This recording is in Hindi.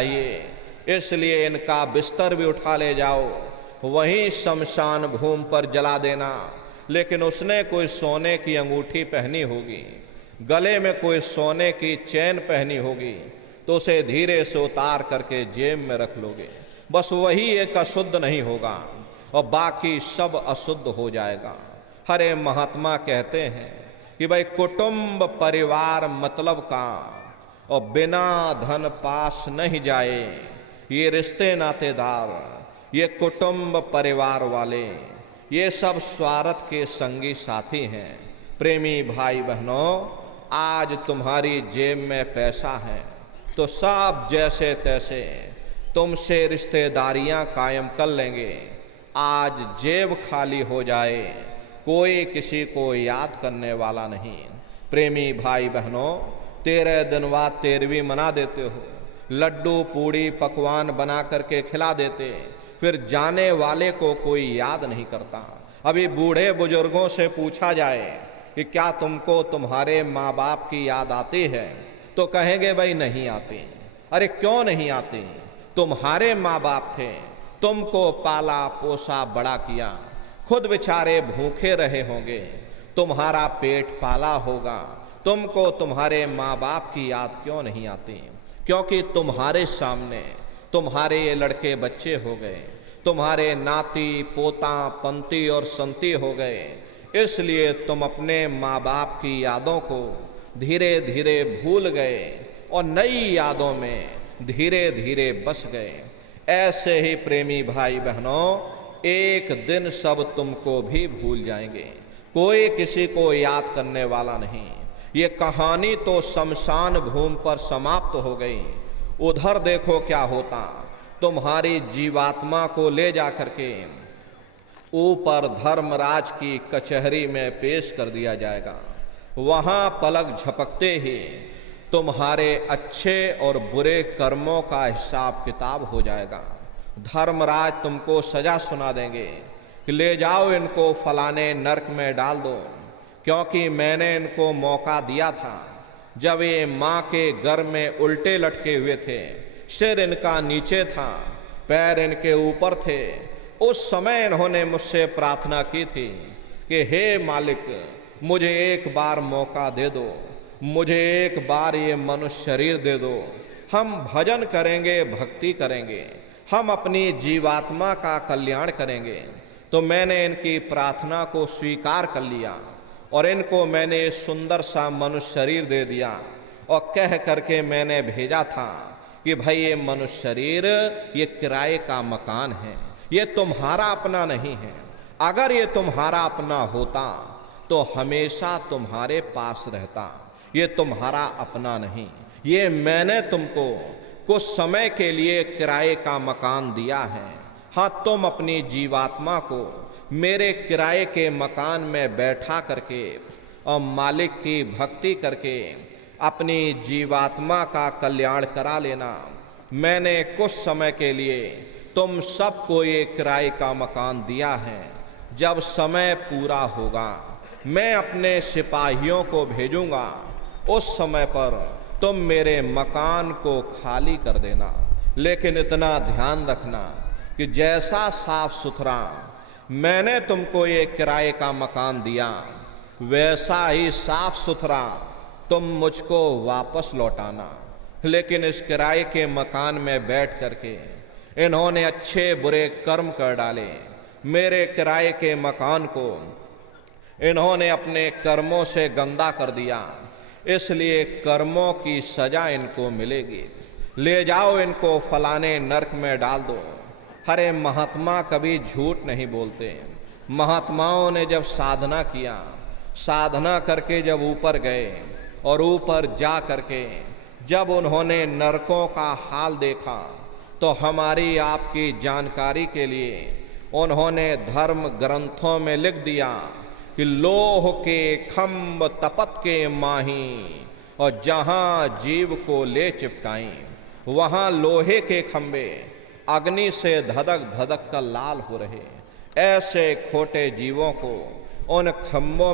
इसलिए इनका बिस्तर भी उठा ले जाओ, वहीं शमशान भूमि पर जला देना। लेकिन उसने कोई सोने की अंगूठी पहनी होगी, गले में कोई सोने की चैन पहनी होगी, तो उसे धीरे से उतार करके जेब में रख लोगे। बस वही एक अशुद्ध नहीं होगा और बाकी सब अशुद्ध हो जाएगा। हरे महात्मा कहते हैं कि भाई कुटुंब परिवार मतलब का, और बिना धन पास नहीं जाए। ये रिश्ते नातेदार, ये कुटुंब परिवार वाले, ये सब स्वार्थ के संगी साथी हैं। प्रेमी भाई बहनों, आज तुम्हारी जेब में पैसा है तो सब जैसे तैसे तुमसे रिश्तेदारियां कायम कर लेंगे। आज जेब खाली हो जाए, कोई किसी को याद करने वाला नहीं। प्रेमी भाई बहनों, 13 दिन बाद 13वीं मना देते हो, लड्डू पूड़ी पकवान बना करके खिला देते, फिर जाने वाले को कोई याद नहीं करता। अभी बूढ़े बुजुर्गों से पूछा जाए कि क्या तुमको तुम्हारे माँ बाप की याद आती है, तो कहेंगे भाई नहीं आती। अरे क्यों नहीं आती? तुम्हारे माँ बाप थे, तुमको पाला पोसा बड़ा किया, खुद बेचारे भूखे रहे होंगे, तुम्हारा पेट पाला होगा, तुमको तुम्हारे माँ बाप की याद क्यों नहीं आती? क्योंकि तुम्हारे सामने तुम्हारे ये लड़के बच्चे हो गए, तुम्हारे नाती पोता पंती और संती हो गए, इसलिए तुम अपने माँ बाप की यादों को धीरे धीरे भूल गए और नई यादों में धीरे धीरे बस गए। ऐसे ही प्रेमी भाई बहनों, एक दिन सब तुमको भी भूल जाएंगे, कोई किसी को याद करने वाला नहीं। ये कहानी तो शमशान भूमि पर समाप्त हो गई। उधर देखो क्या होता, तुम्हारी जीवात्मा को ले जा करके ऊपर धर्मराज की कचहरी में पेश कर दिया जाएगा। वहाँ पलक झपकते ही तुम्हारे अच्छे और बुरे कर्मों का हिसाब किताब हो जाएगा। धर्मराज तुमको सजा सुना देंगे कि ले जाओ इनको फलाने नरक में डाल दो, क्योंकि मैंने इनको मौका दिया था जब ये माँ के गर्भ में उल्टे लटके हुए थे, सिर इनका नीचे था, पैर इनके ऊपर थे। उस समय इन्होंने मुझसे प्रार्थना की थी कि हे मालिक, मुझे एक बार मौका दे दो, मुझे एक बार ये मनुष्य शरीर दे दो, हम भजन करेंगे, भक्ति करेंगे, हम अपनी जीवात्मा का कल्याण करेंगे। तो मैंने इनकी प्रार्थना को स्वीकार कर लिया और इनको मैंने सुंदर सा मनुष्य शरीर दे दिया और कह करके मैंने भेजा था कि भाई ये मनुष्य शरीर ये किराए का मकान है, ये तुम्हारा अपना नहीं है। अगर ये तुम्हारा अपना होता तो हमेशा तुम्हारे पास रहता, ये तुम्हारा अपना नहीं। ये मैंने तुमको कुछ समय के लिए किराए का मकान दिया है। हाँ, तुम अपनी जीवात्मा को मेरे किराए के मकान में बैठा करके और मालिक की भक्ति करके अपनी जीवात्मा का कल्याण करा लेना। मैंने कुछ समय के लिए तुम सबको ये किराए का मकान दिया है। जब समय पूरा होगा मैं अपने सिपाहियों को भेजूंगा, उस समय पर तुम मेरे मकान को खाली कर देना। लेकिन इतना ध्यान रखना कि जैसा साफ सुथरा मैंने तुमको ये किराए का मकान दिया, वैसा ही साफ सुथरा तुम मुझको वापस लौटाना। लेकिन इस किराए के मकान में बैठ करके इन्होंने अच्छे बुरे कर्म कर डाले। मेरे किराए के मकान को इन्होंने अपने कर्मों से गंदा कर दिया, इसलिए कर्मों की सजा इनको मिलेगी। ले जाओ इनको फलाने नरक में डाल दो। हरे महात्मा कभी झूठ नहीं बोलते। महात्माओं ने जब साधना किया, साधना करके जब ऊपर गए और ऊपर जा करके जब उन्होंने नरकों का हाल देखा, तो हमारी आपकी जानकारी के लिए उन्होंने धर्म ग्रंथों में लिख दिया कि लोह के खम्भ तपत के माही, और जहाँ जीव को ले चिपकाई वहाँ लोहे के खम्भे अग्नि से धधक धधक कर लाल हो रहे। ऐसे खोटे जीवों को उन खम्भों